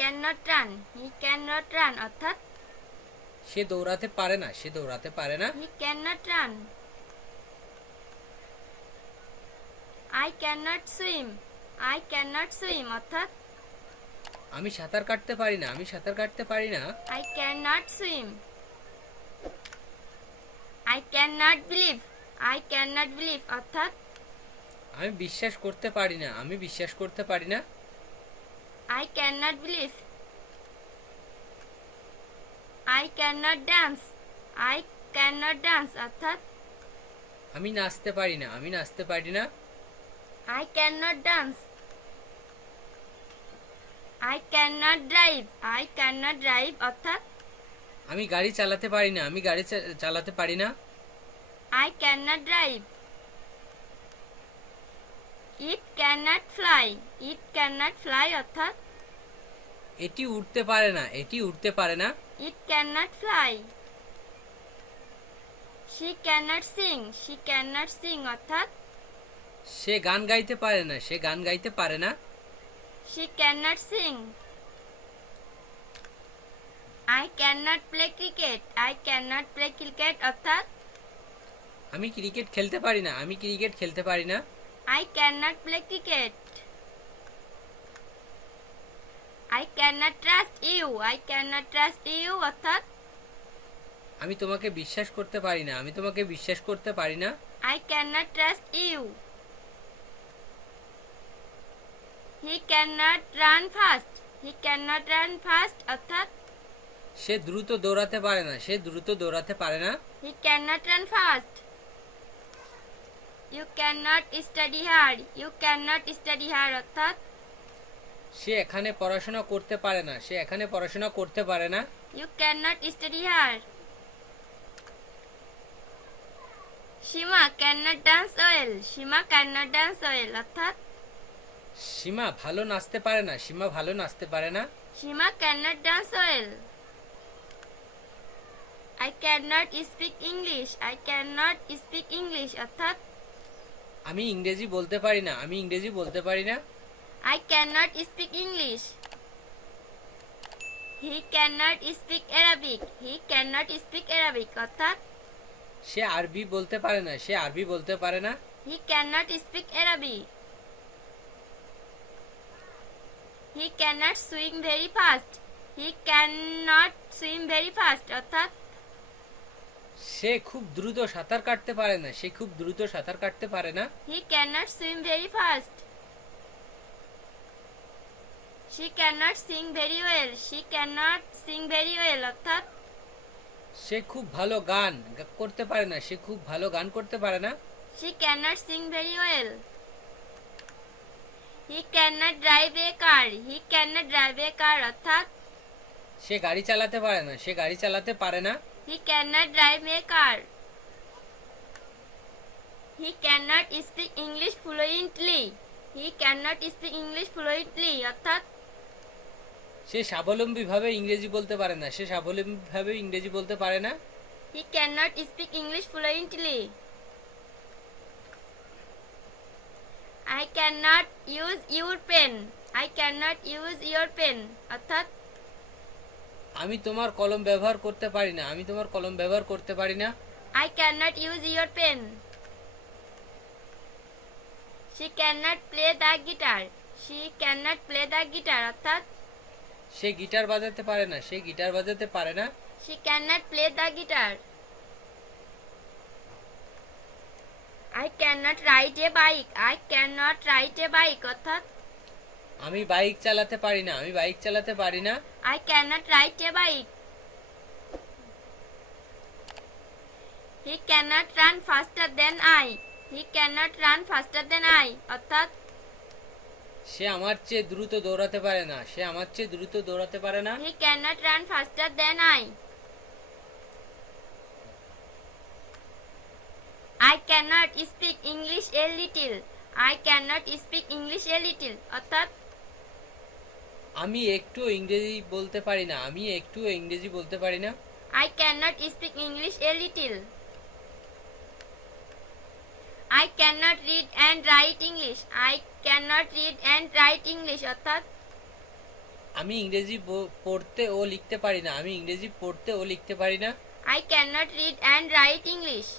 cannot run. He cannot run অর্থাৎ সে দৌড়াতে পারে না, সে দৌড়াতে পারে না। He cannot run. I cannot swim. I cannot swim অর্থাৎ আমি সাঁতার কাটতে পারি না, আমি সাঁতার কাটতে পারি না। I cannot swim. I cannot believe. I cannot believe অর্থাৎ আমি বিশ্বাস করতে পারি না, আমি বিশ্বাস করতে পারি না। I cannot believe. I cannot dance. I cannot dance অর্থাৎ আমি নাচতে পারি না, আমি নাচতে পারি না। I cannot dance. I cannot drive. I cannot drive অর্থাৎ আমি গাড়ি চালাতে পারি না, আমি গাড়ি চালাতে পারি না। I cannot drive. It cannot fly. It cannot fly অর্থাৎ এটি উড়তে পারে না, এটি উড়তে পারে না। It cannot fly. She cannot sing. She cannot sing অর্থাৎ সে গান গাইতে পারে না, সে গান গাইতে পারে না। She cannot sing. I cannot play cricket. I cannot play cricket অর্থাৎ আমি ক্রিকেট খেলতে পারি না, আমি ক্রিকেট খেলতে পারি না। I cannot play cricket. I cannot trust you. I cannot trust you অর্থাৎ আমি তোমাকে বিশ্বাস করতে পারি না, আমি তোমাকে বিশ্বাস করতে পারি না। I cannot trust you. He cannot run fast. He cannot run fast অর্থাৎ সে দ্রুত দৌড়াতে পারে না, সে দ্রুত দৌড়াতে পারে না। He cannot run fast. You cannot study hard. You cannot study hard অর্থাৎ সে এখানে পড়াশোনা করতে পারে না, সে এখানে পড়াশোনা করতে পারে না। You cannot study hard. Shima cannot dance well. Shima cannot dance well অর্থাৎ সীমা ভালো নাচতে পারে না, সীমা ভালো নাচতে পারে না। Shima cannot dance well. I cannot speak English. I cannot speak English অর্থাৎ আমি ইংরেজি বলতে পারি না, আমি ইংরেজি বলতে পারি না। I cannot speak English. He cannot speak Arabic. He cannot speak Arabic অর্থাৎ সে আরবি বলতে পারে না, সে আরবি বলতে পারে না। He cannot speak Arabic. He cannot swim very fast. He cannot swim very fast অর্থাৎ সে খুব দ্রুত সাঁতার কাটতে পারে না, সে খুব দ্রুত সাঁতার কাটতে পারে না। He cannot swim very fast. She cannot sing very well. She cannot sing very well অর্থাৎ সে খুব ভালো গান করতে পারে না, সে খুব ভালো গান করতে পারে না। She cannot sing very well. He cannot drive a car. He cannot drive a car অর্থাৎ সে গাড়ি চালাতে পারে না, সে গাড়ি চালাতে পারে না। He cannot drive a car. He cannot speak English fluently. He cannot speak English fluently অর্থাৎ সে স্বাবলম্বীভাবে ইংরেজি বলতে পারে না, সে স্বাবলম্বীভাবে ইংরেজি বলতে পারে না। He cannot speak English fluently. I cannot use your pen. I cannot use your pen অর্থাৎ আমি তোমার কলম ব্যবহার করতে পারি না, আমি তোমার কলম ব্যবহার করতে পারি না। I cannot use your pen. She cannot play the guitar. She cannot play the guitar অর্থাৎ সে গিটার বাজাতে পারে না, সে গিটার বাজাতে পারে না। She cannot play the guitar. I cannot ride a bike. I cannot ride a bike অর্থাৎ আমি bike চালাতে পারি না, আমি বাইক চালাতে পারি না। I cannot ride a bike. He cannot run faster than I. He cannot run faster than I অর্থাৎ সে আমার চেয়ে দ্রুত দৌড়াতে পারে না, সে আমার চেয়ে দ্রুত দৌড়াতে পারে না। He cannot run faster than I. I cannot speak English a little. I cannot speak English a little অর্থাৎ আমি একটু ইংরেজি বলতে পারি না, আমি একটু ইংরেজি বলতে পারি না। I cannot speak English a little. I cannot read and write English. I cannot read and write English অর্থাৎ আমি ইংরেজি পড়তে ও লিখতে পারি না। আমি ইংরেজি পড়তে ও লিখতে পারি না। I cannot read and write English.